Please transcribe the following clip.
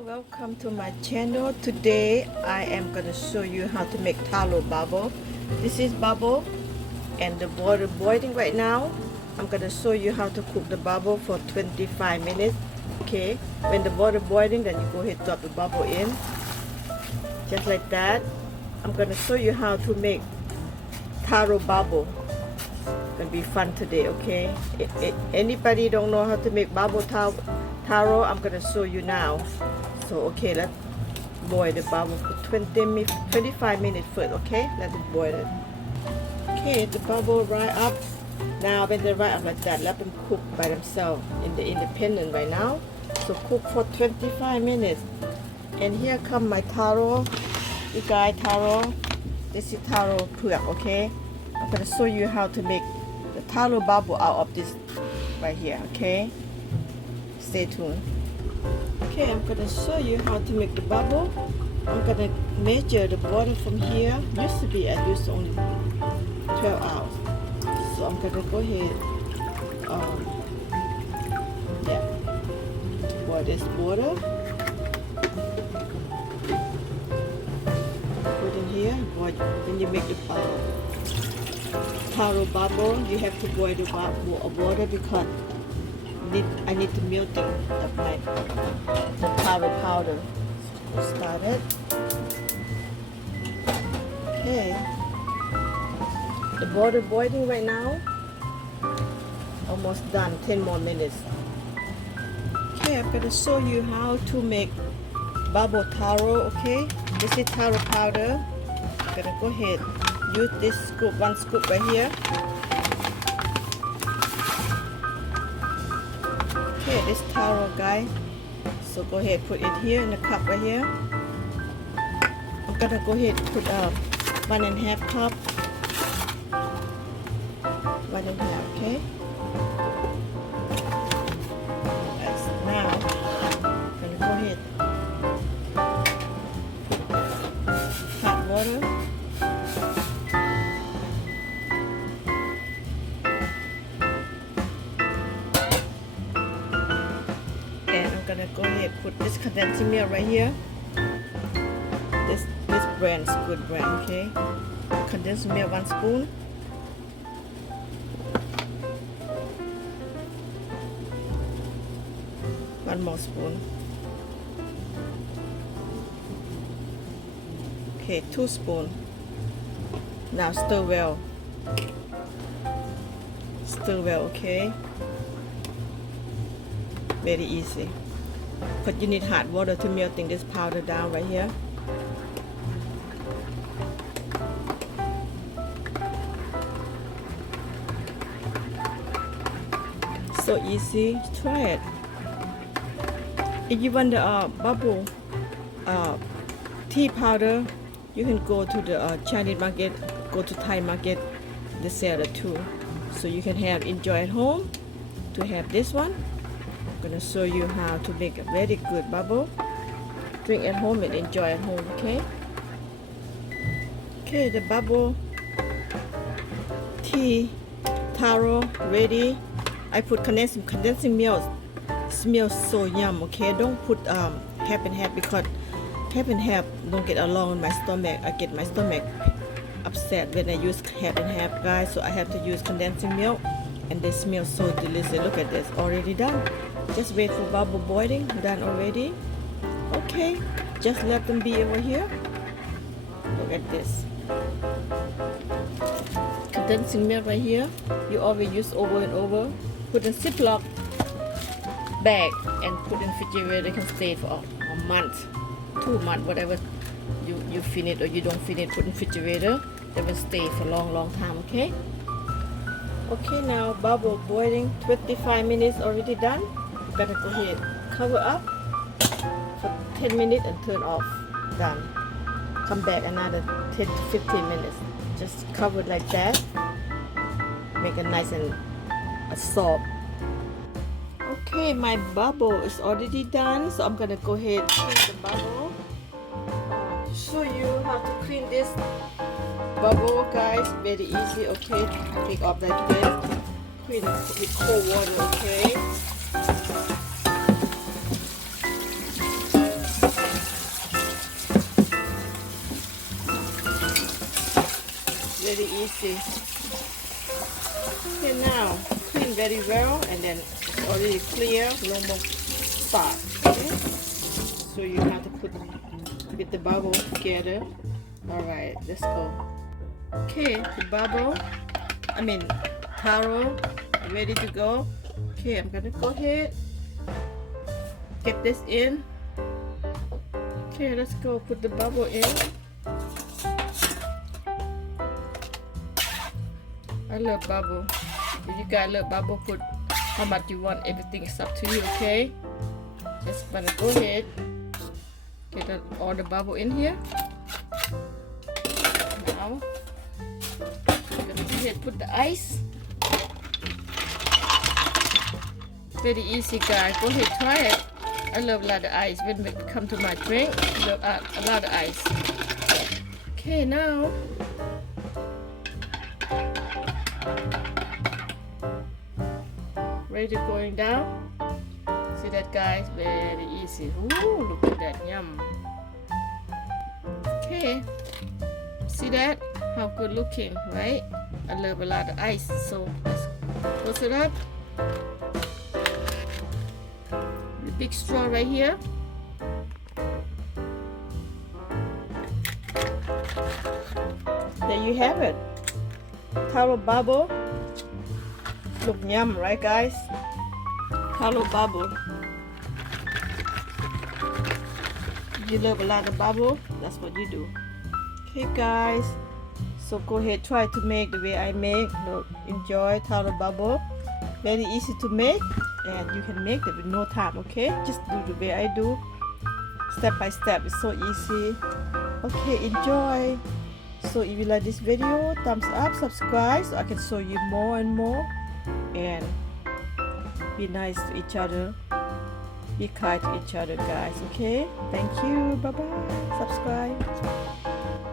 Welcome to my channel. Today I am going to show you how to make taro bubble. This is bubble and the water boiling right now. I'm going to show you how to cook the bubble for 25 minutes. Okay, when the water boiling, then you go ahead and drop the bubble in. Just like that. I'm going to show you how to make taro bubble. It's going to be fun today, okay? Anybody don't know how to make bubble taro, I'm going to show you now. So okay, let's boil the bubble for 25 minutes first, okay? Let it boil it. Okay, the bubble rise up. Now when they rise up like that, let them cook by themselves in the independent right now. So cook for 25 minutes. And here come my taro. You guys, taro. This is taro purk, okay? I'm going to show you how to make the taro bubble out of this right here, okay? Stay tuned. Okay, I'm going to show you how to make the bubble. I'm going to measure the water from here. Used to be I used only 12 ounces. So I'm going to go ahead boil this water. Put in here. Boil. When you make the taro bubble, you have to boil the water because I need to melt the taro powder. So start it. Okay. The water boiling right now. Almost done. 10 more minutes. Okay, I'm going to show you how to make bubble taro. Okay, this is taro powder. I'm going to go ahead. Use this scoop, one scoop right here. Okay, this taro guy. So go ahead, put it here in the cup right here. I'm gonna go ahead and put 1.5 cup. 1.5, okay? That's now. I'm gonna go ahead. Hot water. I'm gonna go ahead and put this condensing milk right here. This brand is good brand, okay? Condensed milk 1 spoon. One more spoon. Okay, 2 spoons. Now stir well. Stir well, okay? Very easy. But you need hot water to melting this powder down right here. So easy. Try it. If you want the bubble tea powder, you can go to the Chinese market, go to Thai market. They sell it too. So you can enjoy at home. To have this one, I'm gonna show you how to make a very good bubble. Drink at home and enjoy at home, okay? Okay, the bubble tea taro ready. I put condensing milk. Smells so yum, okay? Don't put half and half because half and half don't get along with my stomach. I get my stomach upset when I use half and half, guys. So I have to use condensing milk, and they smell so delicious. Look at this, already done. Just wait for bubble boiling. Done already. Okay, just let them be over here. Look at this. Condensing milk right here. You always use over and over. Put in Ziploc bag and put in refrigerator. It can stay for a month, 2 months, whatever you finish or you don't finish. Put in refrigerator. They will stay for long time. Okay. Okay, now bubble boiling. 25 minutes already done. I'm gonna go ahead, cover up for 10 minutes and turn off. Done. Come back another 10 to 15 minutes. Just cover it like that. Make it nice and soft. Okay, my bubble is already done. So I'm gonna go ahead and clean the bubble. To show you how to clean this bubble, guys. Very easy. Okay, take off like this. Clean with cold water. Okay. easy. Okay, now clean very well, and then it's already clear, no more spot. Okay, so you have to get the bubble together. All right, let's go. Okay, the bubble, taro, ready to go. Okay, I'm gonna go ahead, get this in. Okay, let's go put the bubble in. I love bubble. If you guys love bubble, put how much you want. Everything is up to you, okay? Just gonna go ahead, get all the bubble in here. Now, I'm gonna go ahead put the ice. Very easy, guys. Go ahead, try it. I love a lot of ice. When it come to my drink, I love a lot of ice. Okay, now ready going down. See that, guys? Very easy. Ooh, look at that, yum. Okay, see that? How good looking, right? I love a lot of ice, so let's close it up. The big straw right here. There you have it. Taro bubble. Look yum, right, guys? Taro bubble. You love a lot of bubble, that's what you do. Okay, guys, so go ahead, try to make the way I make. Enjoy taro bubble. Very easy to make, and you can make it with no time. Okay, just do the way I do, step by step. It's so easy. Okay, enjoy. So if you like this video, thumbs up, subscribe, so I can show you more and more. And be nice to each other, be kind to each other, guys. Okay, thank you, bye bye, subscribe.